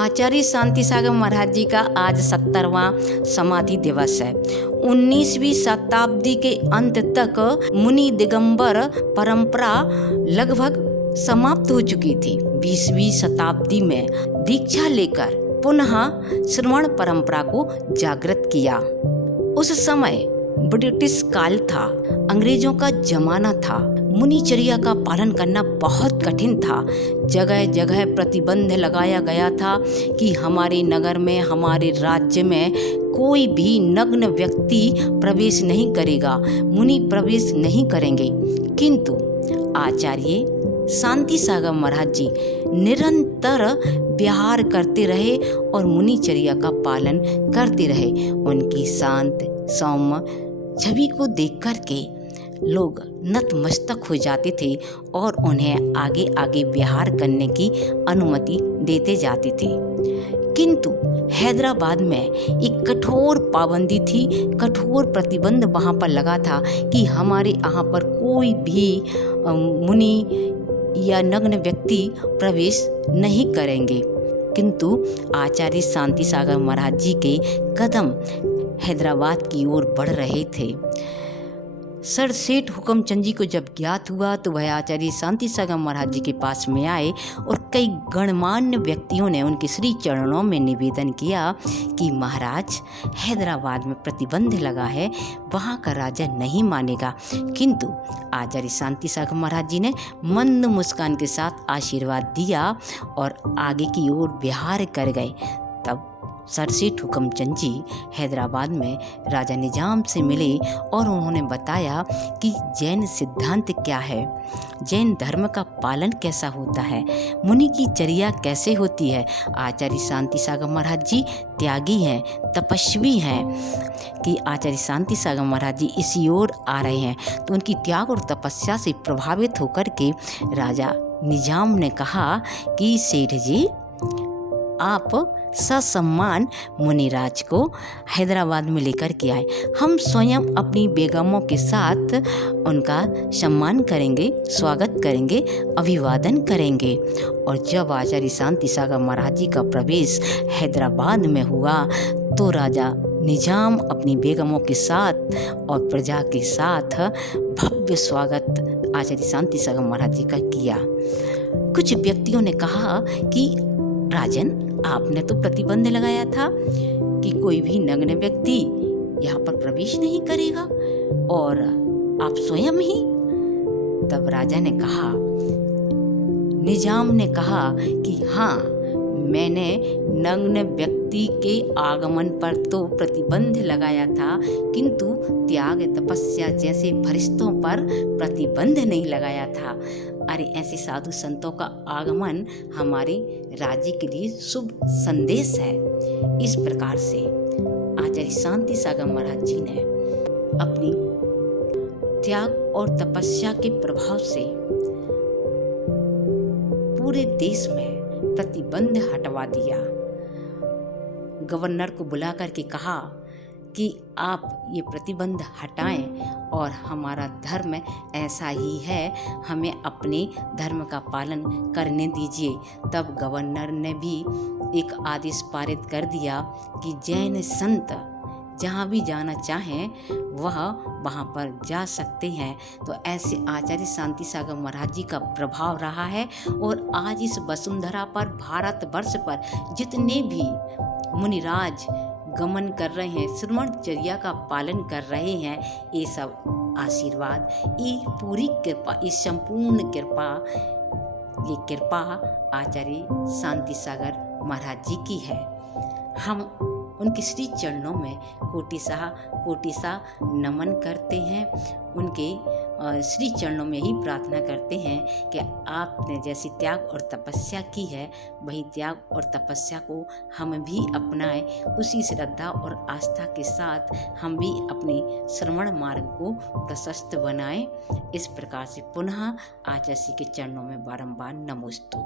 आचार्य शांति सागर महाराज जी का आज 70वां समाधि दिवस है। 19वीं शताब्दी के अंत तक मुनि दिगंबर परंपरा लगभग समाप्त हो चुकी थी। 20वीं शताब्दी में दीक्षा लेकर पुनः श्रवण परंपरा को जागृत किया। उस समय ब्रिटिश काल था, अंग्रेजों का जमाना था। मुनिचर्या का पालन करना बहुत कठिन था। जगह जगह प्रतिबंध लगाया गया था कि हमारे नगर में, हमारे राज्य में कोई भी नग्न व्यक्ति प्रवेश नहीं करेगा, मुनि प्रवेश नहीं करेंगे। किंतु आचार्य शांति सागर महाराज जी निरंतर विहार करते रहे और मुनिचर्या का पालन करते रहे। उनकी शांत सौम्य छवि को देख कर के लोग नतमस्तक हो जाते थे और उन्हें आगे आगे विहार करने की अनुमति देते जाते थे। किंतु हैदराबाद में एक कठोर पाबंदी थी, कठोर प्रतिबंध वहाँ पर लगा था कि हमारे यहाँ पर कोई भी मुनि या नग्न व्यक्ति प्रवेश नहीं करेंगे। किंतु आचार्य शांति सागर महाराज जी के कदम हैदराबाद की ओर बढ़ रहे थे। सर सेठ हुक्मचंद जी को जब ज्ञात हुआ तो वह आचार्य शांति सागर महाराज जी के पास में आए और कई गणमान्य व्यक्तियों ने उनके श्री चरणों में निवेदन किया कि महाराज, हैदराबाद में प्रतिबंध लगा है, वहाँ का राजा नहीं मानेगा। किंतु आचार्य शांति सागर महाराज जी ने मंद मुस्कान के साथ आशीर्वाद दिया और आगे की ओर विहार कर गए। तब सर सेठ हुक्मचंद जी हैदराबाद में राजा निजाम से मिले और उन्होंने बताया कि जैन सिद्धांत क्या है, जैन धर्म का पालन कैसा होता है, मुनि की चर्या कैसे होती है। आचार्य शांति सागर महाराज जी त्यागी हैं, तपस्वी हैं कि आचार्य शांति सागर महाराज जी इसी ओर आ रहे हैं। तो उनकी त्याग और तपस्या से प्रभावित होकर के राजा निजाम ने कहा कि सेठ जी, आप ससम्मान मुनिराज को हैदराबाद में लेकर के आए। हम स्वयं अपनी बेगमों के साथ उनका सम्मान करेंगे, स्वागत करेंगे, अभिवादन करेंगे। और जब आचार्य शांति सागर महाराज जी का प्रवेश हैदराबाद में हुआ तो राजा निजाम अपनी बेगमों के साथ और प्रजा के साथ भव्य स्वागत आचार्य शांति सागर महाराज जी का किया। कुछ व्यक्तियों ने कहा कि राजन, आपने तो प्रतिबंध लगाया था कि कोई भी नग्न व्यक्ति यहाँ पर प्रवेश नहीं करेगा और आप स्वयं ही। तब राजा ने कहा, निजाम ने कहा कि हाँ, मैंने नग्न व्यक्ति के आगमन पर तो प्रतिबंध लगाया था, किंतु त्याग तपस्या जैसे फरिश्तों पर प्रतिबंध नहीं लगाया था। अरे ऐसे साधु संतों का आगमन हमारे राज्य के लिए शुभ संदेश है। इस प्रकार से आचार्य शांति सागर महाराज जी ने अपनी त्याग और तपस्या के प्रभाव से पूरे देश में प्रतिबंध हटवा दिया। गवर्नर को बुला करके कहा कि आप ये प्रतिबंध हटाएं और हमारा धर्म ऐसा ही है, हमें अपने धर्म का पालन करने दीजिए। तब गवर्नर ने भी एक आदेश पारित कर दिया कि जैन संत जहाँ भी जाना चाहें वहाँ पर जा सकते हैं। तो ऐसे आचार्य शांति सागर महाराज जी का प्रभाव रहा है और आज इस वसुंधरा पर, भारतवर्ष पर जितने भी मुनिराज गमन कर रहे हैं, श्रवणचर्या का पालन कर रहे हैं, ये सब आशीर्वाद, ये पूरी कृपा, ये संपूर्ण कृपा, ये कृपा आचार्य शांति सागर महाराज जी की है। हम उनके श्री चरणों में कोटिसा नमन करते हैं। उनके श्री चरणों में ही प्रार्थना करते हैं कि आपने जैसी त्याग और तपस्या की है, वही त्याग और तपस्या को हम भी अपनाएं। उसी श्रद्धा और आस्था के साथ हम भी अपने श्रवण मार्ग को प्रशस्त बनाएं। इस प्रकार से पुनः आचार्य के चरणों में बारंबार नमोस्तु।